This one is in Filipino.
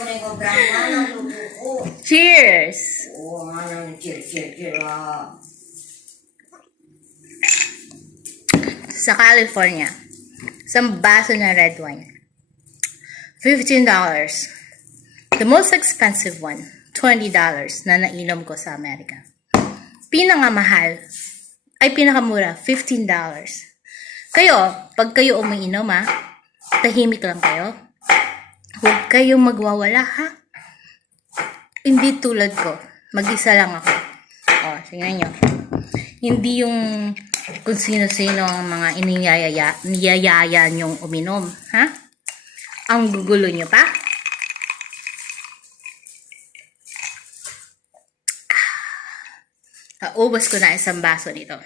ko rin ko brahma ng luto ko. Cheers! Oo, manang cheer. Sa California, isang baso ng red wine, $15. The most expensive one, $20 na nainom ko sa Amerika. Pinakamahal, ay pinakamura, $15. Kayo, pag kayo umiinom tahimik lang kayo. Huwag kayong magwawala Hindi tulad ko, mag-isa lang ako. Tingnan nyo. Hindi yung kung sino-sino ang mga niyayaya nyong uminom, Ang gugulo nyo pa? Ubos ko na isang baso nito.